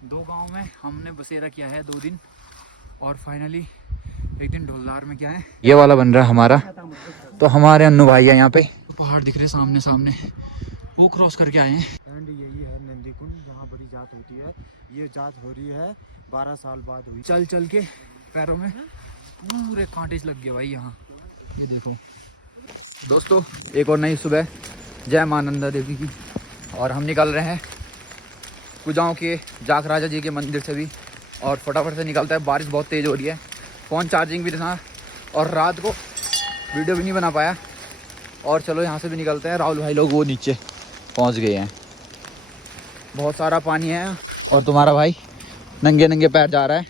दो गांव में हमने बसेरा किया है 2 दिन और फाइनली एक दिन ढोलदार में क्या है, ये वाला बन रहा है हमारा। तो हमारे अन्नू भाई है यहाँ पे, पहाड़ दिख रहे सामने सामने, वो क्रॉस करके आए हैं। एंड यही है नंदी कुंड जहाँ बड़ी जात होती है। ये जात हो रही है 12 साल बाद हुई। चल चल के पैरों में पूरे कांटे लग गए भाई यहाँ, ये देखो दोस्तों। एक और नई सुबह, जय मां नंदा देवी की। और हम निकल रहे हैं कुजाओं के जाख राजा जी के मंदिर से भी, और फटाफट से निकलता है। बारिश बहुत तेज़ हो रही है, फ़ोन चार्जिंग भी था और रात को वीडियो भी नहीं बना पाया। और चलो यहाँ से भी निकलते हैं। राहुल भाई लोग वो नीचे पहुँच गए हैं, बहुत सारा पानी है और तुम्हारा भाई नंगे नंगे पैर जा रहा है।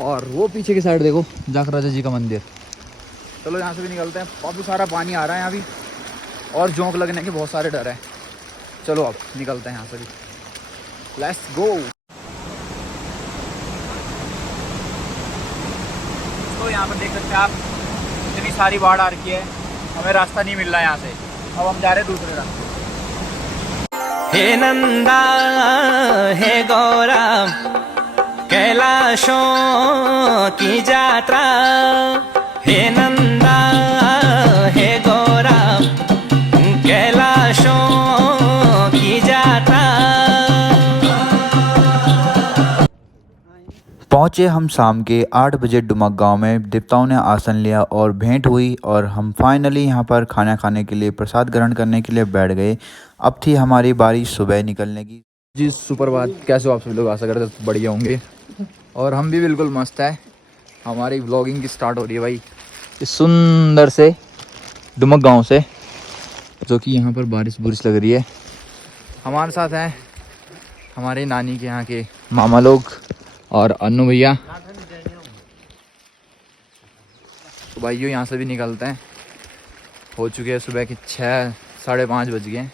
और वो पीछे की साइड देखो जाख राजा जी का मंदिर। चलो यहाँ से भी निकलते हैं, काफ़ी सारा पानी आ रहा है यहाँ भी और जोंक लगने के बहुत सारे डर है। चलो अब निकलते हैं यहाँ से भी, लेट्स गो। तो यहाँ पर देख सकते हैं आप, इतनी सारी बाढ़ आ रखी है, हमें रास्ता नहीं मिल रहा है यहाँ से। अब हम जा रहे हैं दूसरे रास्ते। हे नंदा हे गौरा कैलाशों की यात्रा, हे नंदा हे गौरा कैलाशों की यात्रा। पहुँचे हम शाम के 8 बजे डुमक गांव में। देवताओं ने आसन लिया और भेंट हुई और हम फाइनली यहां पर खाना खाने के लिए, प्रसाद ग्रहण करने के लिए बैठ गए। अब थी हमारी बारी सुबह निकलने की। जी सुप्रभात, कैसे हो आप सभी लोग? आशा करते हैं बढ़िया होंगे और हम भी बिल्कुल मस्त है। हमारी व्लॉगिंग की स्टार्ट हो रही है भाई इस सुंदर से डुमक गांव से, जो कि यहाँ पर बारिश बुरिश लग रही है। हमारे साथ हैं हमारे नानी के यहाँ के मामा लोग और अन्नू भैया। तो भाइयों यहाँ से भी निकलते हैं, हो चुके हैं सुबह के 6 साढ़े 5 बज गए।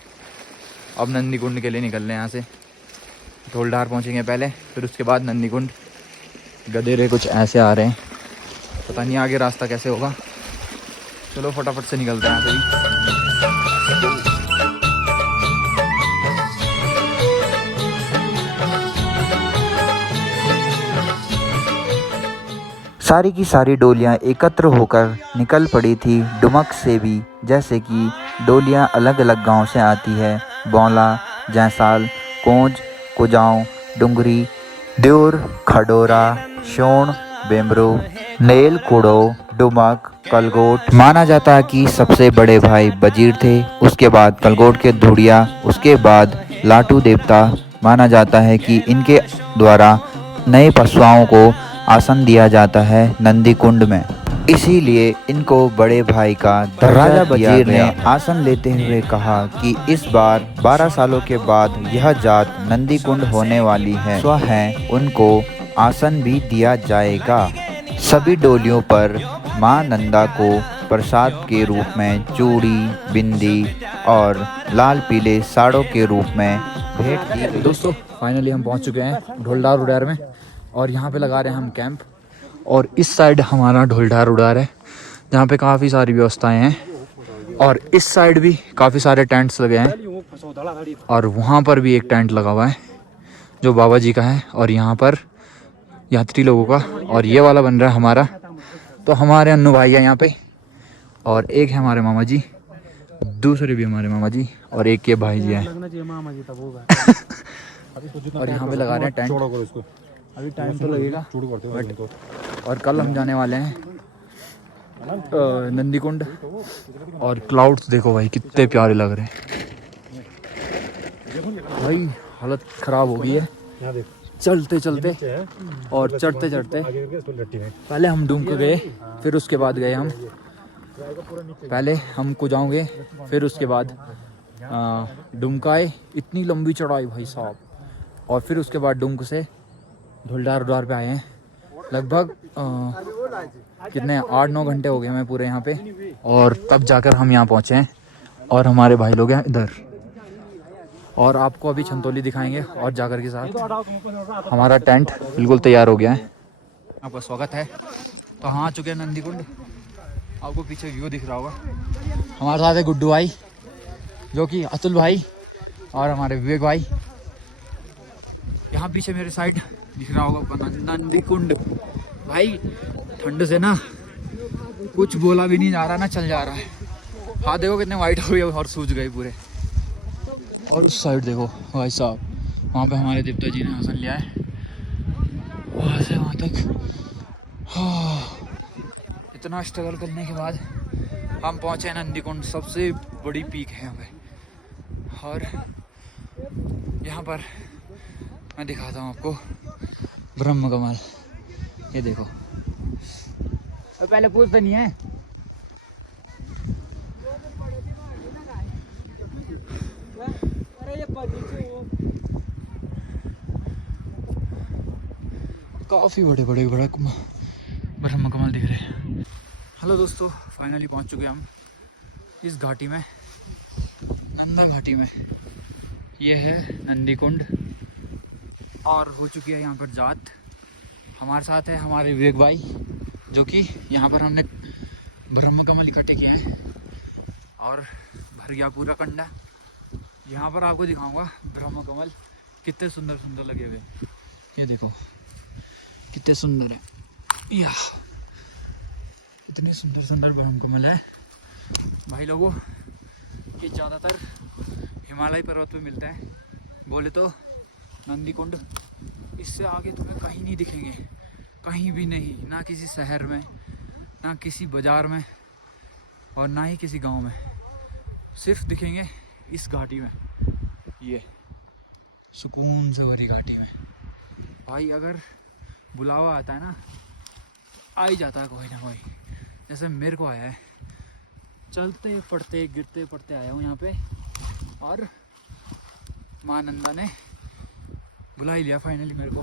अब नंदी कुंड के लिए निकल रहे हैं यहाँ से। ढोलधार पहुँचेंगे पहले, फिर उसके बाद नंदी कुंड। गधेरे कुछ ऐसे आ रहे हैं, पता नहीं आगे रास्ता कैसे होगा। चलो फटाफट से निकलते हैं यहाँ से भी। सारी की सारी डोलियां एकत्र होकर निकल पड़ी थी डुमक से भी। जैसे कि डोलियां अलग अलग गांव से आती है, बौला, जैसाल, कोंज, कुजाऊं, डुंगरी, द्योर, खडोरा, शोण, बेमरू, नेल, कुड़ो, डुमक, कलगोट। माना जाता है कि सबसे बड़े भाई बजीर थे, उसके बाद कलगोट के धुड़िया, उसके बाद लाटू देवता। माना जाता है कि इनके द्वारा नए पशुओं को आसन दिया जाता है नंदी कुंड में, इसीलिए इनको बड़े भाई का राजा बजीर ने आसन लेते हुए कहा कि इस बार 12 सालों के बाद यह जात नंदी कुंड होने वाली है, स्व है उनको आसन भी दिया जाएगा। सभी डोलियों पर मां नंदा को प्रसाद के रूप में चूड़ी, बिंदी और लाल पीले साड़ों के रूप में भेंट दी। दोस्तों फाइनली हम पहुंच चुके हैं ढोलधार उड़ार में और यहाँ पे लगा रहे हैं हम कैंप। और इस साइड हमारा ढोलधार उड़ार है, जहाँ पे काफ़ी सारी व्यवस्थाएं हैं। और इस साइड भी काफ़ी सारे टेंट्स लगे हैं और वहाँ पर भी एक टेंट लगा हुआ है जो बाबा जी का है, और यहाँ पर यात्री लोगों का। और ये वाला बन रहा है हमारा। तो हमारे अन्नू भाई है यहाँ पे, और एक है हमारे मामा जी, दूसरे भी हमारे मामा जी, और एक ये भाई जी हैं। और यहाँ पे लगा रहे हैं टेंट। अभी टाइम तो लगेगा बट, और कल हम जाने वाले हैं नंदी कुंड। और क्लाउड्स देखो भाई कितने प्यारे लग रहे हैं भाई, हालत ख़राब हो गई है चलते चलते और चढ़ते चढ़ते। पहले हम डूमक गए, फिर उसके बाद गए हम, पहले हम कुजाऊं गए, फिर उसके बाद डुमक आए। इतनी लंबी चढ़ाई भाई साहब। और फिर उसके बाद डुमक से ढोलधार उड़ार पे आए हैं। लगभग कितने 8-9 घंटे हो गए हमें पूरे यहाँ पे, और तब जाकर हम यहाँ पहुँचे हैं। और हमारे भाई लोग हैं इधर, और आपको अभी छंतौली दिखाएंगे और जाकर के साथ। हमारा टेंट बिल्कुल तैयार हो गया है, आपका स्वागत है। तो हाँ आ चुके हैं नंदी कुंड, आपको पीछे व्यू दिख रहा होगा। हमारे साथ है गुड्डू भाई, जो कि अतुल भाई और हमारे विवेक भाई। यहाँ पीछे मेरे साइड दिख रहा होगा नंदी कुंड। भाई ठंड से ना कुछ बोला भी नहीं जा रहा ना, चल जा रहा है। हाँ देखो कितने वाइट हो गए और सूज गए पूरे। और उस साइड देखो भाई साहब, वहाँ पे हमारे देवता जी ने आसन लिया है, वहाँ से वहाँ तक। हाँ, इतना स्ट्रगल करने के बाद हम पहुँचे नंदी कुंड, सबसे बड़ी पीक है यहाँ पे। और यहाँ पर मैं दिखाता हूँ आपको ब्रह्म कमल। ये देखो, पहले पूछते नहीं है। काफ़ी बड़े बड़े ब्रह्म कमल दिख रहे हैं। हेलो दोस्तों, फाइनली पहुंच चुके हम इस घाटी में, नंदा घाटी में। ये है नंदी कुंड और हो चुकी है यहाँ पर जात। हमारे साथ है हमारे विवेक भाई, जो कि यहाँ पर हमने ब्रह्म कमल इकट्ठे किए हैं और भर गया पूरा कंडा। यहाँ पर आपको दिखाऊंगा ब्रह्म कमल कितने सुंदर सुंदर लगे हुए। ये देखो कितने सुंदर है, या इतने सुंदर सुंदर ब्रह्म कमल है भाई लोगों। ये ज़्यादातर हिमालय पर्वत पे मिलता है। बोले तो नंदी कुंड, इससे आगे तुम्हें कहीं नहीं दिखेंगे, कहीं भी नहीं, ना किसी शहर में, ना किसी बाज़ार में और ना ही किसी गांव में। सिर्फ दिखेंगे इस घाटी में, ये सुकून से भरी घाटी में। भाई अगर बुलावा आता है ना, आ ही जाता है कोई ना कोई। जैसे मेरे को आया है, चलते पड़ते गिरते पड़ते आया हूँ यहाँ पे, और माँ नंदा ने बुला ही लिया फाइनली मेरे को।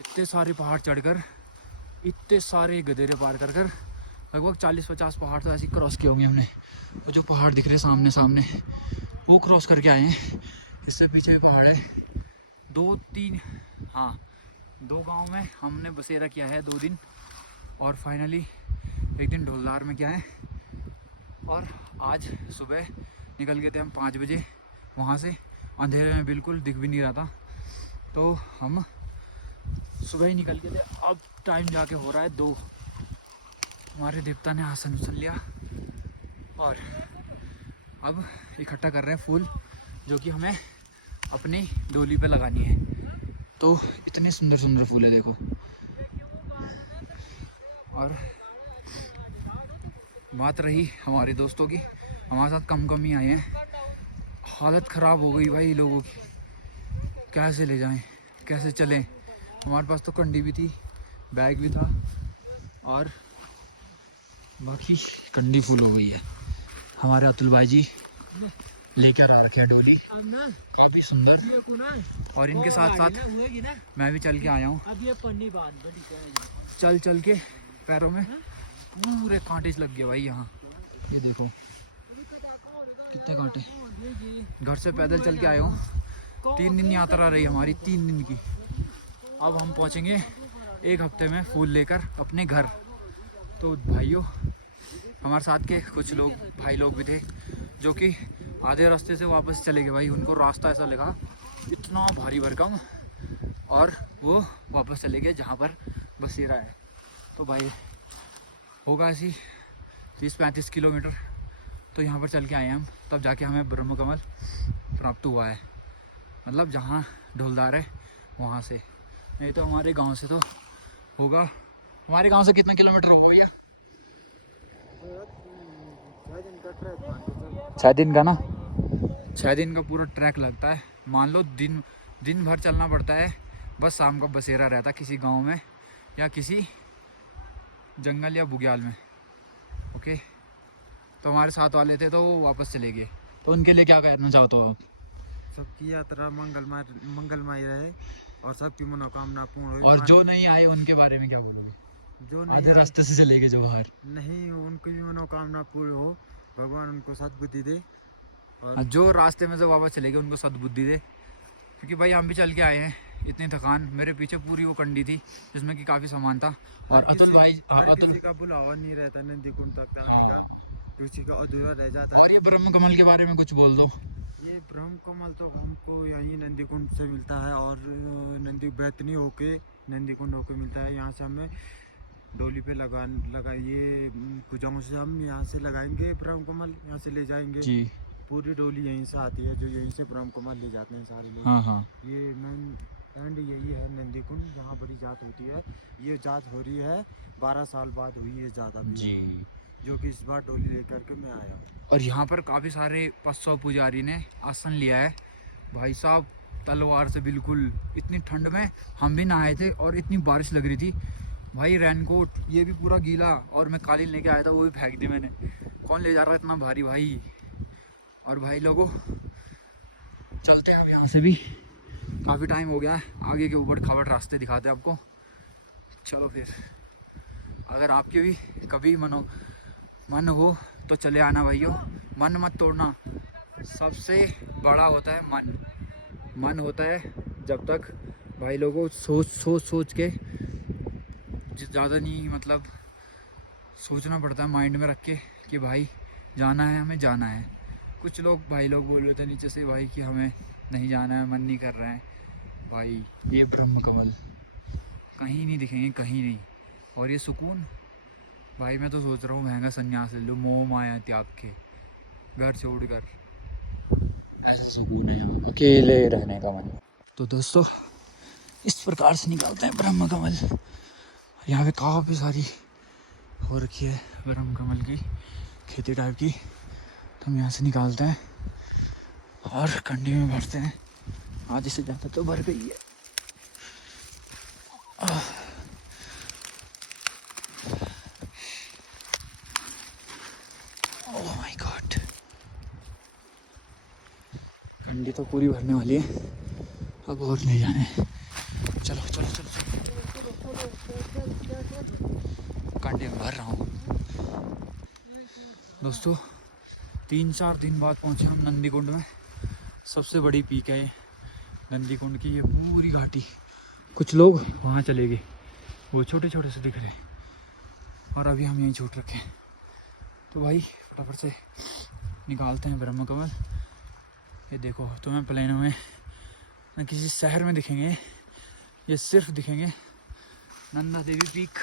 इतने सारे पहाड़ चढ़कर, इतने सारे गधेरे पार कर कर, लगभग 40-50 पहाड़ तो ऐसे ही क्रॉस किए होंगे हमने। वो जो पहाड़ दिख रहे सामने सामने, वो क्रॉस करके आए हैं। इससे पीछे भी पहाड़ है, 2-3, हाँ 2 गांव में हमने बसेरा किया है 2 दिन। और फाइनली एक दिन ढोलदार में किया है। और आज सुबह निकल गए थे हम 5 बजे वहाँ से, अंधेरे में बिल्कुल दिख भी नहीं रहा था, तो हम सुबह ही निकल गए थे। अब टाइम जाके हो रहा है 2। हमारे देवता ने आसन उसन लिया और अब इकट्ठा कर रहे हैं फूल, जो कि हमें अपनी डोली पे लगानी है। तो इतने सुंदर सुंदर फूल है देखो। और बात रही हमारे दोस्तों की, हमारे साथ कम ही आए हैं। हालत ख़राब हो गई भाई लोगों की, कैसे ले जाएं, कैसे चलें। हमारे पास तो कंडी भी थी, बैग भी था, और बाकी कंडी फुल हो गई है। हमारे अतुल भाई जी लेकर आ रखे हैं डोली, काफ़ी सुंदर। और इनके साथ साथ मैं भी चल के आया हूँ। चल चल के पैरों में पूरे कांटे लग गए भाई। यहाँ ये देखो कितने कांटे। घर से पैदल चल के आए हूँ। 3 दिन यात्रा रही हमारी, 3 दिन की। अब हम पहुँचेंगे 1 हफ्ते में फूल लेकर अपने घर। तो भाइयों, हमारे साथ के कुछ लोग भाई लोग भी थे जो कि आधे रास्ते से वापस चले गए भाई। उनको रास्ता ऐसा लगा इतना भारी भरकम, और वो वापस चले गए जहाँ पर बसेरा है। तो भाई होगा ऐसी 30-35 किलोमीटर, तो यहाँ पर चल के आए हैं हम, तब जाके हमें ब्रह्म कमल प्राप्त हुआ है। मतलब जहाँ ढोलदार है वहाँ से, नहीं तो हमारे गांव से तो होगा। हमारे गांव से कितना किलोमीटर होगा भैया? 6 दिन का ना, 6 दिन का पूरा ट्रैक लगता है। मान लो दिन भर चलना पड़ता है, बस शाम का बसेरा रहता किसी गांव में या किसी जंगल या बुग्याल में। ओके, तो हमारे साथ वाले थे तो वो वापस चले गए। तो उनके लिए क्या कहना चाहते हो आप? सबकी यात्रा मंगलमय रहे और सबकी मनोकामना पूर्ण हो। और जो नहीं आए उनके बारे में क्या बोलोगे? जो आधे नहीं रास्ते से चले गए जो बाहर, नहीं, उनकी भी मनोकामना पूरी हो, भगवान उनको सद्बुद्धि दे। और जो रास्ते में जो वापस चले गए उनको सद्बुद्धि दे। क्योंकि भाई हम भी चल के आए हैं, इतनी थकान। मेरे पीछे पूरी वो कंडी थी जिसमें कि काफ़ी सामान था। और अतुल भाई, किसी का बुलावा नहीं रहता नंदी कुंड तक आने का, किसी का अधूरा रह जाता है। और ये ब्रह्म कमल के बारे में कुछ बोल दो। ये ब्रह्म कमल तो हमको यहीं नंदी कुंड से मिलता है और नंदी बैतनी होके नंदी कुंड होके मिलता है। यहाँ से हमें डोली पे लगा ये कुजामू से हम यहाँ से लगाएंगे ब्रह्म कमल, यहाँ से ले जाएंगे। जी। पूरी डोली यहीं से आती है, जो यहीं से ब्रह्म कमल ले जाते हैं सारे लोग। हाँ हाँ। ये मेन एंड यही है नंदी कुंड, जहाँ बड़ी जात होती है। ये जात हो रही है 12 साल बाद हुई ये जात अभी, जी। जो कि इस बार डोली लेकर के मैं आया। और यहाँ पर काफ़ी सारे 500 पुजारी ने आसन लिया है भाई साहब, तलवार से बिल्कुल। इतनी ठंड में हम भी नहाए थे और इतनी बारिश लग रही थी भाई। रेनकोट ये भी पूरा गीला, और मैं कालीन लेके आया था वो भी फेंक दी मैंने। कौन ले जा रहा है इतना भारी भाई। और भाई लोगों चलते हैं हम यहाँ से भी, काफ़ी टाइम हो गया है। आगे के ऊबड़ खाबड़ रास्ते दिखाते हैं आपको। चलो फिर, अगर आपके भी कभी मन हो तो चले आना भाइयों। मन मत तोड़ना, सबसे बड़ा होता है मन होता है जब तक भाई लोगों सोच के ज़्यादा नहीं, मतलब सोचना पड़ता है माइंड में रख के कि भाई जाना है, हमें जाना है। कुछ लोग भाई लोग बोल रहे थे नीचे से भाई कि हमें नहीं जाना है, मन नहीं कर रहा है भाई। ये ब्रह्म कमल कहीं नहीं दिखेंगे, कहीं नहीं। और ये सुकून भाई, मैं तो सोच रहा हूँ महंगा संन्यास ले लूँ, मोह माया त्याग के, घर छोड़ कर। ऐसा सुकून है अकेले रहने का मन। तो दोस्तों इस प्रकार से निकालते हैं ब्रह्म कमल। यहाँ पे काफ़ी सारी हो रखी है ब्रह्म कमल की खेती टाइप की, तो हम यहाँ से निकालते हैं और कंडी में भरते हैं। आधी से ज़्यादा तो भर गई है। ओह माय गॉड, कंडी तो पूरी भरने वाली है, अब और ले जाने। चलो चलो चलो चलो, कंडी में भर रहा हूँ। दोस्तों 3-4 दिन बाद पहुँचे हम नंदी कुंड में। सबसे बड़ी पीक है ये नंदी कुंड की, ये पूरी घाटी। कुछ लोग वहाँ चले गए, वो छोटे छोटे से दिख रहे, और अभी हम यहीं छूट रखे हैं। तो भाई फटाफट से निकालते हैं ब्रह्म कमल। ये देखो तुम्हें प्लेनों में न किसी शहर में दिखेंगे, ये सिर्फ दिखेंगे नंदा देवी पीक,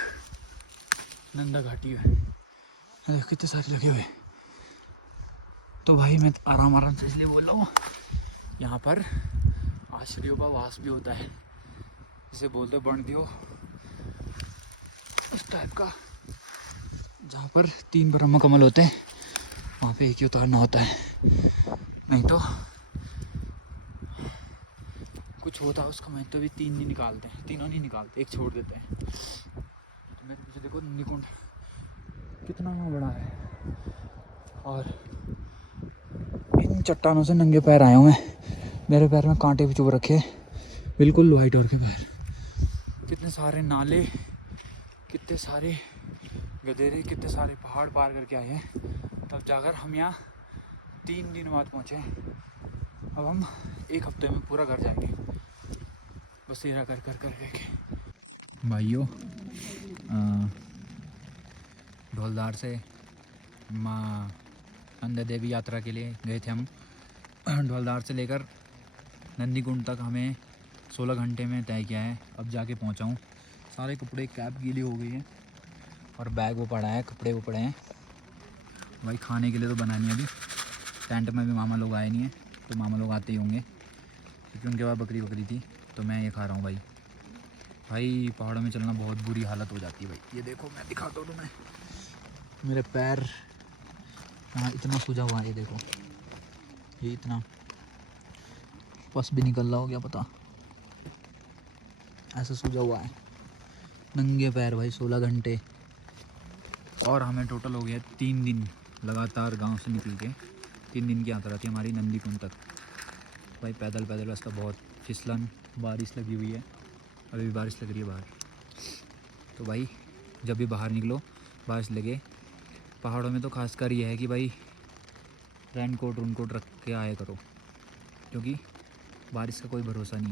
नंदा घाटी में। कितने सारे लगे हुए। तो भाई मैं आराम से इसलिए बोल रहा हूँ, यहाँ पर आश्रयों का वास भी होता है, जिसे बोलते बन दियो, उस टाइप का। जहाँ पर 3 ब्रह्म कमल होते हैं वहाँ पे एक ही उतारना होता है, नहीं तो कुछ होता है उसका। मैं तो भी 3 नहीं निकालते हैं, तीनों नहीं निकालते, एक छोड़ देते हैं। तो मेरे पीछे देखो नंदी कुंड कितना बड़ा है, और इन चट्टानों से नंगे पैर आया हूँ मैं। मेरे पैर में कांटे भी चुभ रखे, बिल्कुल वाइट और के पैर। कितने सारे नाले, कितने सारे गधेरे, कितने सारे पहाड़ पार करके आए हैं, तब जाकर हम यहाँ 3 दिन बाद पहुँचे। अब हम 1 हफ्ते में पूरा घर जाएंगे, बसेरा कर के। भाइयों ढोलदार से माँ नंदा देवी यात्रा के लिए गए थे हम। ढोलदार से लेकर नंदी कुंड तक हमें 16 घंटे में तय किया है। अब जाके पहुंचा हूँ, सारे कपड़े, कैप गीली हो गई है, और बैग वो पड़ा है, कपड़े वो पड़े हैं। भाई खाने के लिए तो बना नहीं अभी, टेंट में भी मामा लोग आए नहीं हैं, तो मामा लोग आते ही होंगे, क्योंकि उनके पास बकरी थी, तो मैं ये खा रहा हूँ। भाई पहाड़ों में चलना बहुत बुरी हालत हो जाती है भाई। ये देखो मैं दिखाता हूँ तुम्हें, मेरे पैर यहाँ इतना सूजा हुआ है, ये देखो, ये इतना पस भी निकल रहा हो क्या पता, ऐसा सूजा हुआ है, नंगे पैर भाई 16 घंटे। और हमें टोटल हो गया 3 दिन लगातार गांव से निकल के। 3 दिन की यात्रा थी हमारी नंदी कुंड तक। भाई पैदल रास्ता बहुत फिसलन, बारिश लगी हुई है, अभी भी बारिश लग रही है बाहर। तो भाई जब भी बाहर निकलो बारिश लगे, पहाड़ों में तो खासकर ये है कि भाई रेनकोट रख के आया करो, क्योंकि बारिश का कोई भरोसा नहीं।